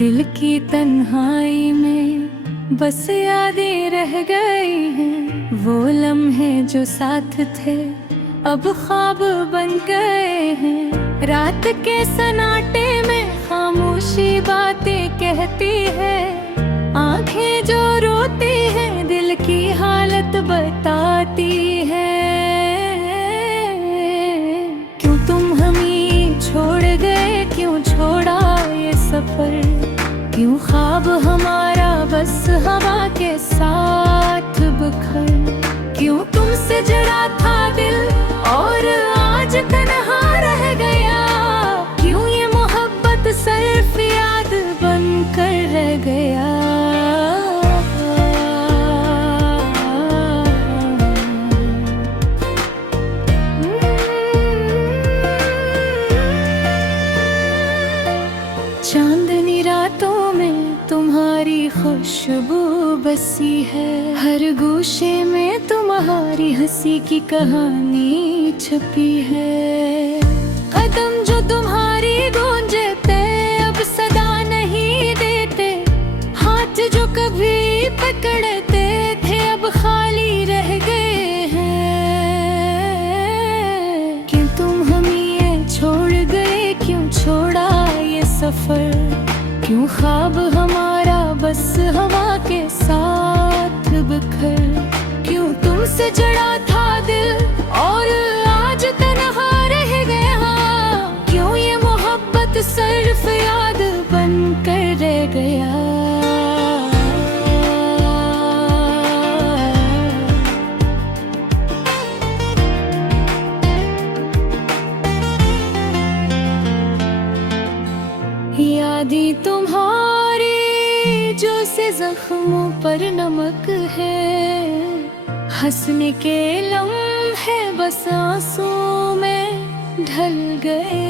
दिल की तन्हाई में बस यादें रह गई हैं। वो लम्हे जो साथ थे अब ख्वाब बन गए हैं। रात के सन्नाटे में खामोशी बातें कहती है। आंखें जो रोती हैं दिल की हालत बताती है। क्यों तुम हमें छोड़ गए, क्यों छोड़ा ये सफर, क्यों ख्वाब हमारा बस हवा के साथ बिखर। क्यों तुमसे जड़ा था दिल और आज तन्हा रह गया। क्यों ये मोहब्बत सिर्फ याद बन कर रह गया। चांदनी रातों में तुम्हारी खुशबू बसी है। हर गोशे में तुम्हारी हंसी की कहानी छपी है। कदम जो तुम्हारी गूंजते अब सदा नहीं देते। हाथ जो कभी पकड़ते थे अब खाली रह गए हैं। क्यों तुम हमें छोड़ गए, क्यों छोड़ा ये सफर, क्यों ख्वाब हमारा बस हवा के साथ बिखर। क्यों तुमसे जड़ा था दिल और आज तन्हा रह गया। क्यों ये मोहब्बत सिर्फ याद बन कर रह गया। यादें तुम्हारी जो से जख्मों पर नमक है। हंसने के लम्हे बस आंसू में ढल गए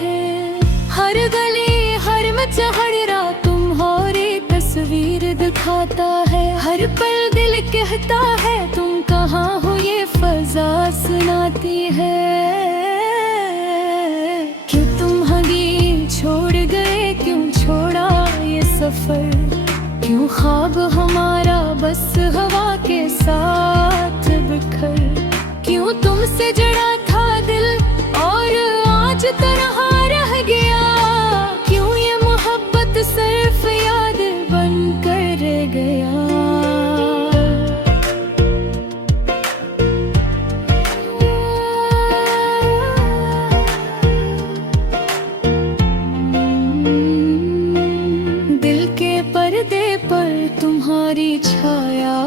हैं। हर गली हर मचहरा तुम्हारी तस्वीर दिखाता है। हर पल दिल कहता है तुम कहाँ हो ये फजा सुनाती है। क्यों तुम हमें छोड़ गए, क्यों छोड़ा ये सफर, क्यों ख्वाब हमारा बस हवा के साथ बिखर। क्यों तुमसे जड़ा था दिल और आज तन्हा रह गया। क्यों ये मोहब्बत सिर्फ याद बन कर रह गया। पर्दे पर तुम्हारी छाया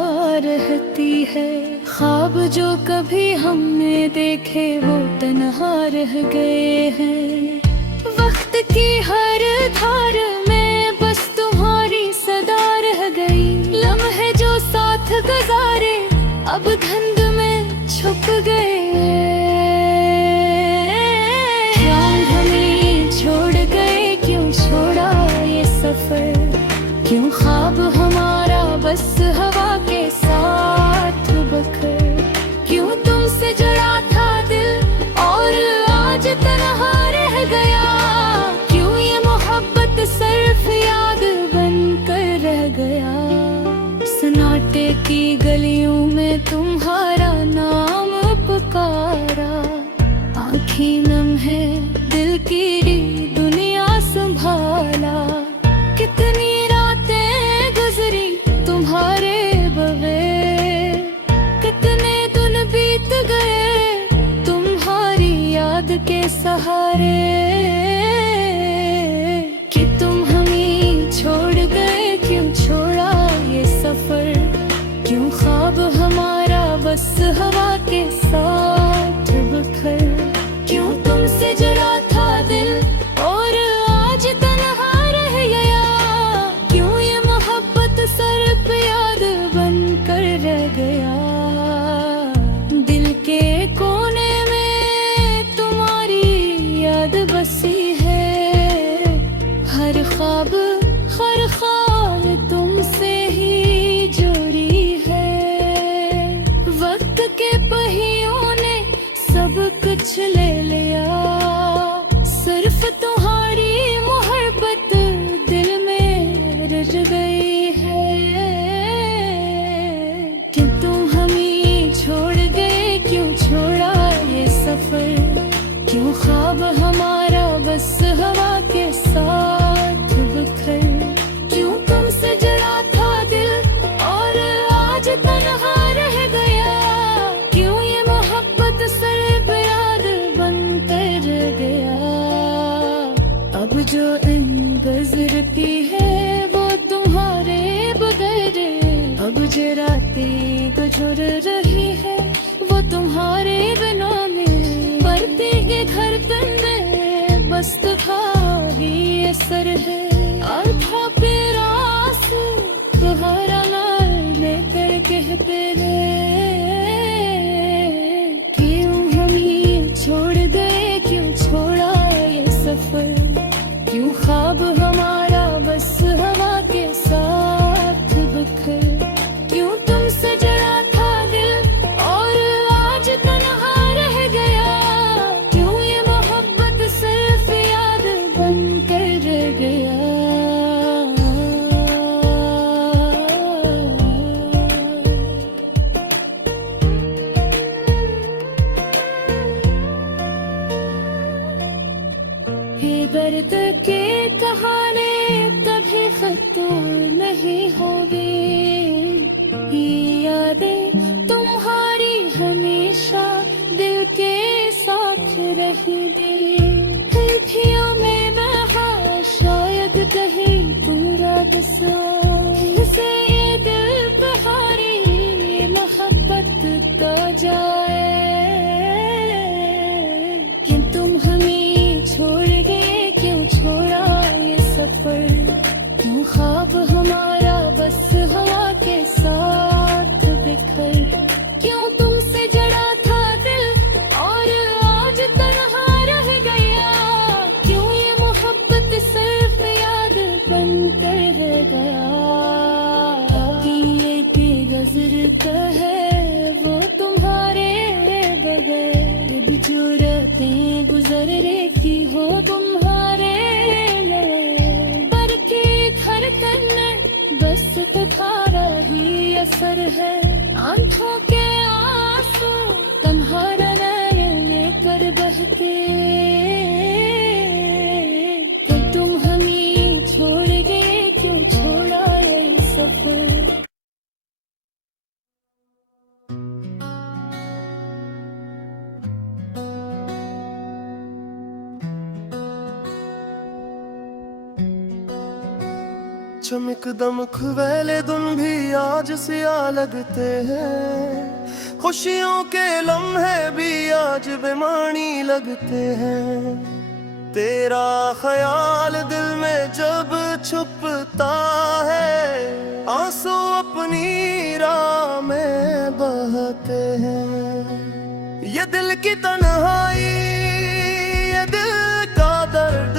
रहती है। ख्वाब जो कभी हमने देखे वो तन्हा रह गए हैं। वक्त की हर धार में बस तुम्हारी सदा रह गई। लम्हे जो साथ गुजारे अब धुंध में छुप गए। क्यों हमें छोड़ गए, क्यों छोड़ा ये सफर, क्यों ख्वाब हमारा बस हवा के साथ बिखर। क्यों तुमसे जड़ा था दिल और आज तन्हा रह गया। क्यों ये मोहब्बत सिर्फ याद बन कर रह गया। सन्नाटे की गलियों में तुम्हारा नाम पुकारा। आँखें नम है दिल की दुनिया संभाला। कितनी तुम्हारे बगैर, कितने दिन बीत गए तुम्हारी याद के सहारे। कि तुम हमें छोड़ गए, क्यों छोड़ा ये सफर, क्यों ख्वाब हमारा बस हवा के साथ बिखर। क्यों तुमसे जड़ा था दिल रहती है वो तुम्हारे बगैर। अब जो रातें गुजर रही है वो तुम्हारे बिना में। बढ़ती के धड़कन में बस तुम्हारी असर है। आँखों पे रास तुम्हारा नाम लेकर कहते क्यों हमें छोड़ गए, क्यों छोड़ा ये सफर। क्यों ख्वाब हमारा बस हवा के साथ बिखर। क्यों तुमसे जड़ा था दिल और आज तन्हा रह गया। क्यों ये मोहब्बत सिर्फ याद बन कर रह गया। ये दर्द के कहानी कभी खत्म नहीं होगी। ये यादें तुम्हारी हमेशा दिल के साथ रहेगी। अखियों में बहा शायद कहीं पूरा बसा से ये दिल तुम्हारी मोहब्बत का जाए। कि तुम हमें छोड़ गए, क्यों छोड़ा ये सफर। क्यों ख्वाब हमारा बस हवा के साथ बिखर। क्यों तुमसे जड़ा था दिल और आज तन्हा रह गया। क्यों ये मोहब्बत सिर्फ याद बन कर रह गया। कि ये बेगज़र है वो तुम्हारे बगैर। अब जो रातें गुजर रही हो तुम्हारे लिए। पर के धड़कन में बस तुम्हारा ही असर है। आँखों के आंसू तुम्हारा नैन लेकर बहते। तो तुम हमें छोड़ गए, क्यों छोड़ा ये सफर। चमक दमक वाले दिन भी आज सिया लगते हैं। खुशियों के लम्हे भी आज बेमानी लगते हैं। तेरा ख्याल दिल में जब छुपता है। आंसू अपनी राह में बहते हैं। ये दिल की तन्हाई, ये दिल का दर्द,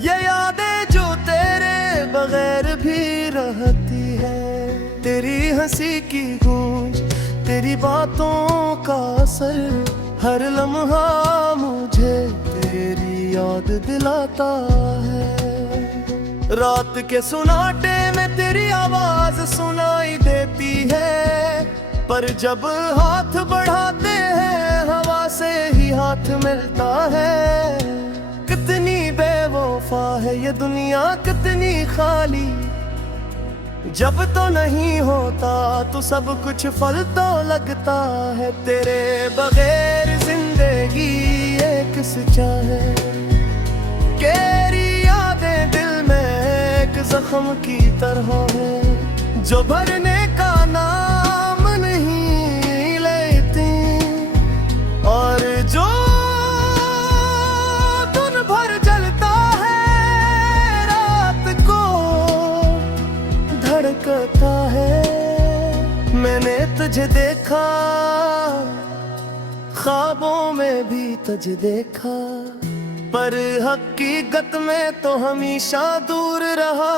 ये यादें जो तेरे बगैर भी रहती है। तेरी हंसी की गूंज, तेरी बातों का असर, हर लम्हा मुझे तेरी याद दिलाता है। रात के सुनाटे में तेरी आवाज सुनाई देती है। पर जब हाथ बढ़ाते हैं हवा से ही हाथ मिलता है। कितनी बेवफा है ये दुनिया, कितनी खाली। जब तो नहीं होता तो सब कुछ फल तो लगता है। तेरे बगैर जिंदगी एक सच्चा है। तेरी यादें दिल में एक जख्म की तरह है। जो भरने का नाम नहीं लेती और जो दिन भर जलता है रात को धड़कता है। मैंने तुझे देखा, ख्वाबों में भी तुझे देखा, पर हकीकत में तो हमेशा दूर रहा।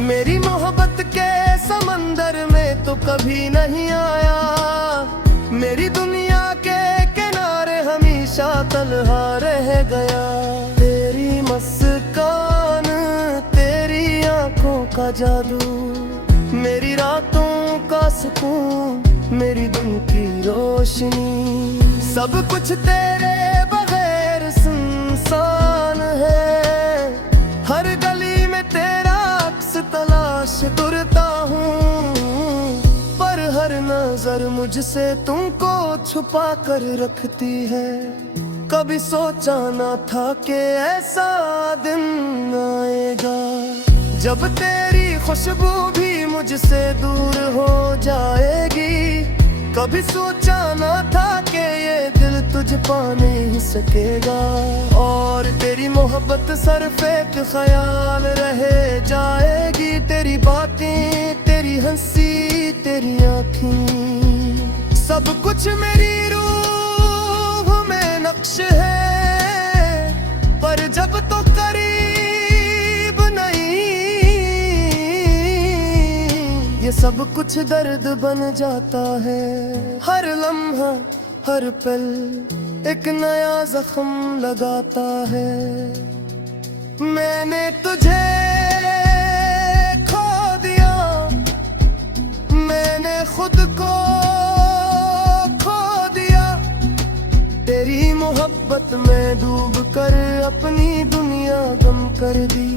मेरी मोहब्बत के समंदर में तो कभी नहीं आया। मेरी दुनिया के किनारे हमेशा तन्हा रह गया। तेरी मुस्कान, तेरी आंखों का जादू, मेरी रातों का सुकून, मेरी दिन की रोशनी, सब कुछ तेरे बगैर सुनसान है। हर गली में तेरा अक्स तलाश तुरता हूँ, पर हर नजर मुझसे तुमको छुपा कर रखती है। कभी सोचा ना था कि ऐसा दिन आएगा, जब तेरी खुशबू भी मुझसे दूर हो जाएगी। कभी सोचा ना था कि ये दिल तुझ पा नहीं सकेगा, और तेरी मोहब्बत सिर्फ एक ख्याल रह जाएगी। तेरी बातें, तेरी हंसी, तेरी आँखें, सब कुछ मेरी रूह में नक्श है, पर जब तो करीब नहीं, ये सब कुछ दर्द बन जाता है। हर लम्हा, हर पल एक नया जख्म लगाता है। मैंने तुझे खो दिया, मैंने खुद को खो दिया, तेरी मोहब्बत में डूब कर अपनी दुनिया गम कर दी।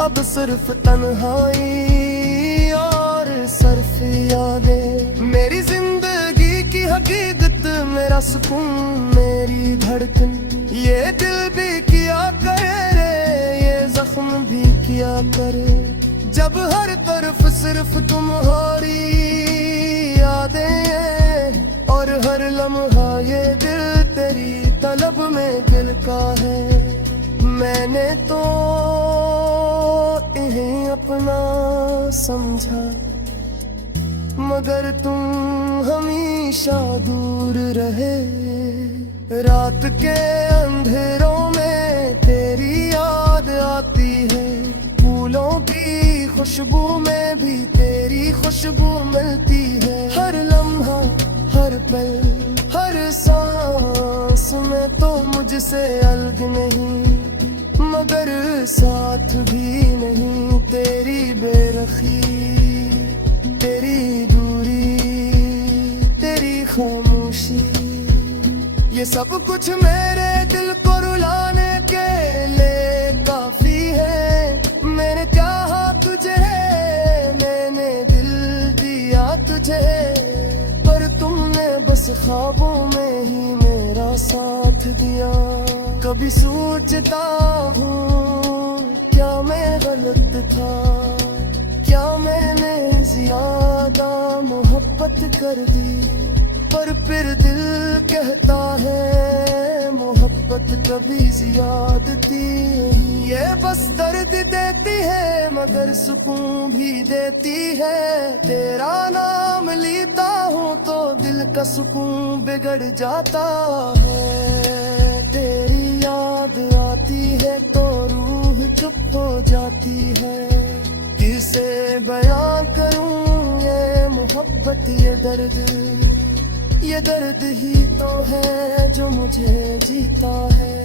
अब सिर्फ तन्हाई और सिर्फ यादें, मेरी जिंदगी की हकीकत, मेरा सुकून, मेरी धड़कन। ये दिल भी किया करे रे, ये जख्म भी किया करे, जब हर तरफ सिर्फ तुम्हारी यादें, और हर लम्हा ये दिल तेरी तलब में दिल का है। मैंने तो इन्हें अपना समझा, मगर तुम हमेशा दूर रहे। रात के अंधेरों में तेरी याद आती है, फूलों की खुशबू में भी तेरी खुशबू मिलती है। हर लम्हा, हर पल, हर सांस में तो मुझसे अलग नहीं, मगर साथ भी नहीं। तेरी बेरखी, तेरी दूरी, तेरी खामोशी, ये सब कुछ मेरे दिल को रुलाने के लिए काफी है। मैंने चाहा तुझे, मैंने दिल दिया तुझे, पर तुमने बस ख्वाबों में ही मेरा साथ दिया। कभी सोचता हूँ क्या मैं गलत था, क्या मैंने ज्यादा मोहब्बत कर दी, पर फिर दिल कहता है मोहब्बत कभी ज्यादती। ये बस दर्द देती है मगर सुकून भी देती है। तेरा नाम लेता हूँ तो दिल का सुकून बिगड़ जाता है। तेरी याद आती है तो रूह चुप हो जाती है। किसे बयां करूँ ये मोहब्बत, ये दर्द ही तो है जो मुझे जीता है।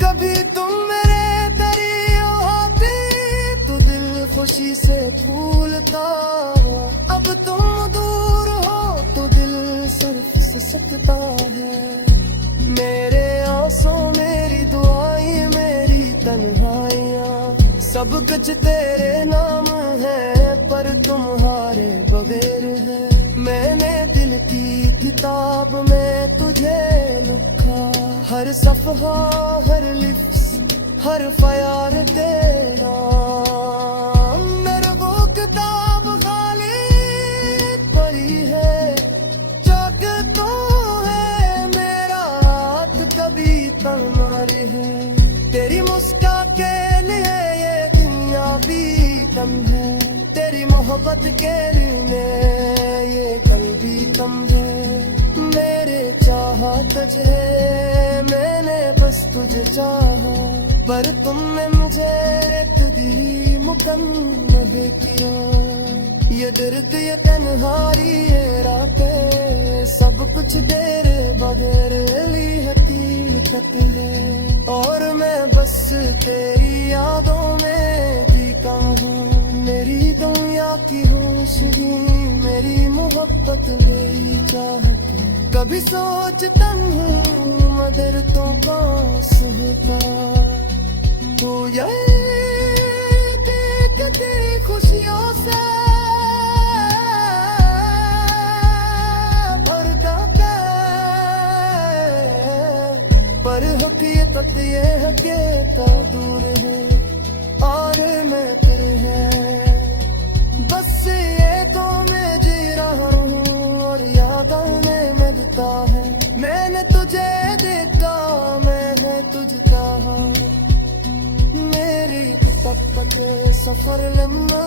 कभी तुम मेरे करीब होती तो दिल खुशी से फूलता, अब तुम दूर हो तो दिल सिर्फ सिसकता है। मेरे आंसू, मेरी दुआएं, मेरी तन्हाइयाँ, सब कुछ तेरे नाम है पर तुम्हारे बगैर है। मैंने दिल की किताब में तुझे लिखा, हर सफ़हा, हर लिफ्स, हर फ़यार तेरा। मेरे वो किताब खाली पड़ी है, चाक तो है मेरा हाथ कभी तन्हारी है। तेरी मुस्कान के लिए ये दुनिया भी दम है, तेरी मोहब्बत के लिए ये कल भी कम है। मेरे चाहा तुझे, मैंने बस तुझे चाहा, पर तुमने मुझे एक दी मुकम्मल किया। ये दर्द, ये तन्हाई, ये रातें, सब कुछ तेरे बगैर ली हकीकत है। और मैं बस तेरी यादों में जीता हूँ। मेरी दुनिया की होशगी, मेरी मोहब्बत बेचाहत। कभी सोचता हूँ मगर तो पास होता, तो ये देख तेरी खुशियों से भर जाता है। ये है कि तो दूर है और मैं तेरे है, बस ये तो मैं जी रहा हूँ और यादों में मैं बिता है। मैंने तुझे देखा, मैं है तुझका, मेरी तक सफर लम्हा